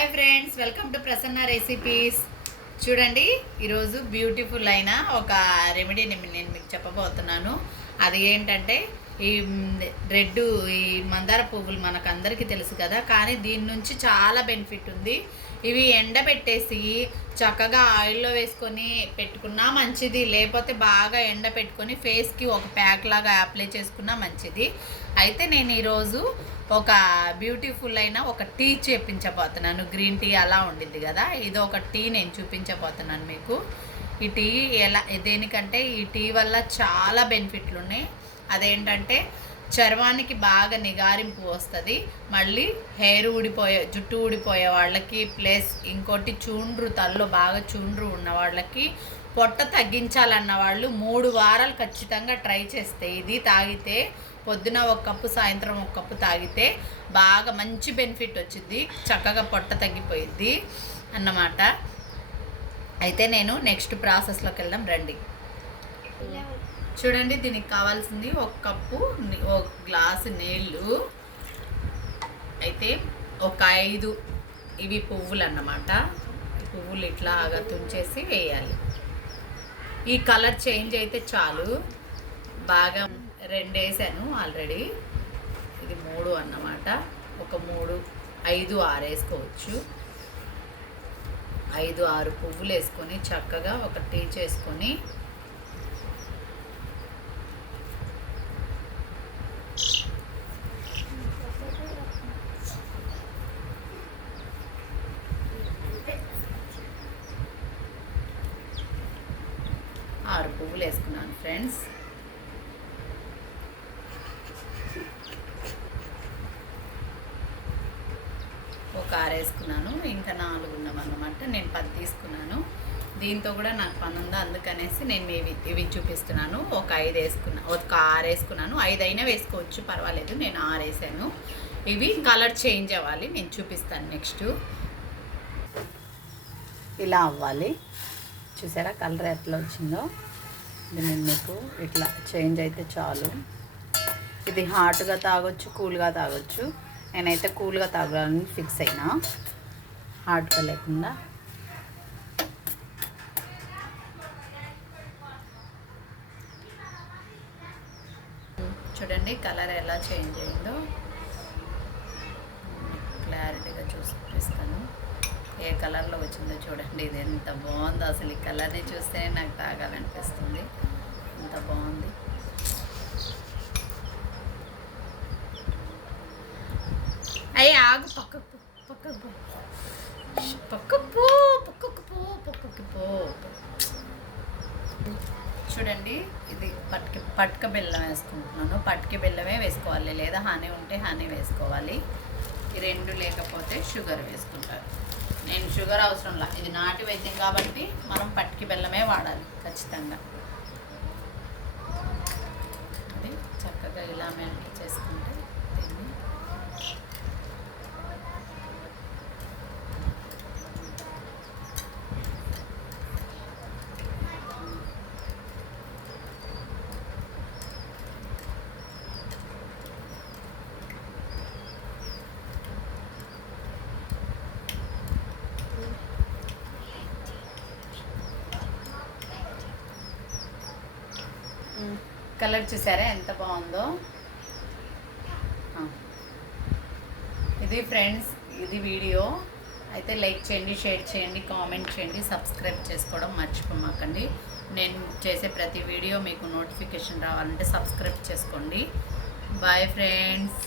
Hi friends, welcome to Prasanna recipes. చూడండి, ఈరోజు beautiful అయిన ఒక రెమెడీ నేను మీకు చెప్పబోతున్నాను. అది ఏంటంటే ఈ రెడ్ ఈ మందార పువ్వులు మనకు అందరికీ తెలుసు కదా, కానీ దీని నుంచి చాలా బెనిఫిట్ ఉంది. ఇవి ఎండబెట్టేసి చక్కగా ఆయిల్లో వేసుకొని పెట్టుకున్నా మంచిది, లేకపోతే బాగా ఎండ పెట్టుకొని ఫేస్కి ఒక ప్యాక్ లాగా అప్లై చేసుకున్నా మంచిది. అయితే నేను ఈరోజు ఒక బ్యూటిఫుల్ అయిన ఒక టీ చేపించబోతున్నాను. గ్రీన్ టీ అలా ఉండిద్ది కదా, ఇది ఒక టీ నేను చూపించబోతున్నాను మీకు. ఈ టీ ఎలా దేనికంటే ఈ టీ వల్ల చాలా బెనిఫిట్లు ఉన్నాయి. అదేంటంటే చర్మానికి బాగా నిగారింపు వస్తుంది, మళ్ళీ హెయిర్ జుట్టు ఊడిపోయే వాళ్ళకి, ప్లస్ ఇంకోటి తలలో బాగా చూండ్రు ఉన్న వాళ్ళకి, పొట్ట తగ్గించాలన్న వాళ్ళు 3 వారాలు ఖచ్చితంగా ట్రై చేస్తే ఇది తాగితే, పొద్దున 1 కప్పు సాయంత్రం 1 కప్పు తాగితే బాగా మంచి బెనిఫిట్ వచ్చింది, చక్కగా పొట్ట తగ్గిపోయిద్ది అన్నమాట. అయితే నేను నెక్స్ట్ ప్రాసెస్లోకి వెళ్దాం రండి. చూడండి, దీనికి కావాల్సింది 1 కప్పు 1 గ్లాసు నీళ్ళు, అయితే ఒక 5 ఇవి పువ్వులు అన్నమాట. పువ్వులు ఇట్లాగా తుంచేసి వేయాలి. ఈ కలర్ చేంజ్ అయితే చాలు. బాగా 2 వేసాను ఆల్రెడీ, ఇది 3 అన్నమాట. ఒక 3, 5, 6 వేసుకోవచ్చు. 5, 6 పువ్వులు వేసుకొని చక్కగా ఒక టీ చేసుకొని పువ్వులు వేసుకున్నాను ఫ్రెండ్స్. ఒక 6 వేసుకున్నాను, ఇంకా 4 ఉన్నామన్నమాట. నేను 10 తీసుకున్నాను. దీంతో కూడా నాకు పని ఉందా, అందుకనేసి నేను ఇవి చూపిస్తున్నాను. ఒక 5 వేసుకున్నాను, ఒక 6 వేసుకున్నాను. 5 అయినా వేసుకోవచ్చు, పర్వాలేదు. నేను 6 వేసాను. ఇవి కలర్ చేంజ్ అవ్వాలి, నేను చూపిస్తాను నెక్స్ట్. ఇలా అవ్వాలి. చూసారా కలర్ ఎట్లా వచ్చిందో? ఇది నేను మీకు ఇట్లా చేంజ్ అయితే చాలు. ఇది హాట్గా తాగొచ్చు, కూల్గా తాగొచ్చు. నేనైతే కూల్గా తాగాలని ఫిక్స్ అయినా, హాట్గా లేకుండా. చూడండి కలర్ ఎలా చేంజ్ అయిందో, క్లారిటీగా చూపిస్తాను. ఏ కలర్లో వచ్చిందో చూడండి. ఇది ఎంత బాగుందో అసలు. ఈ కలర్ని చూస్తేనే నాకు తాగాలనిపిస్తుంది, ఎంత బాగుంది. అయ్యి ఆగు, పక్కకు పో. చూడండి, ఇది పట్క బెల్లం వేసుకుంటున్నాను. పట్క బెల్లమే వేసుకోవాలి, లేదా హనీ ఉంటే హనీ వేసుకోవాలి. ఈ 2 లేకపోతే షుగర్ వేసుకుంటారు. నేను షుగర్ అవసరం లేదు, ఇది నాటి వైద్యం కాబట్టి మనం పట్కి బెల్లమే వాడాలి ఖచ్చితంగా. అది చక్కగా ఇలా మెల్ట్ చేసుకుంటే దీన్ని కలర్ చూసారా ఎంత బాగుందో? ఇది ఫ్రెండ్స్, ఇది వీడియో అయితే లైక్ చేయండి, షేర్ చేయండి, కామెంట్ చేయండి, సబ్స్క్రైబ్ చేసుకోవడం మర్చిపోమాకండి. నేను చేసే ప్రతి వీడియో మీకు నోటిఫికేషన్ రావాలంటే సబ్స్క్రైబ్ చేసుకోండి. Bye friends.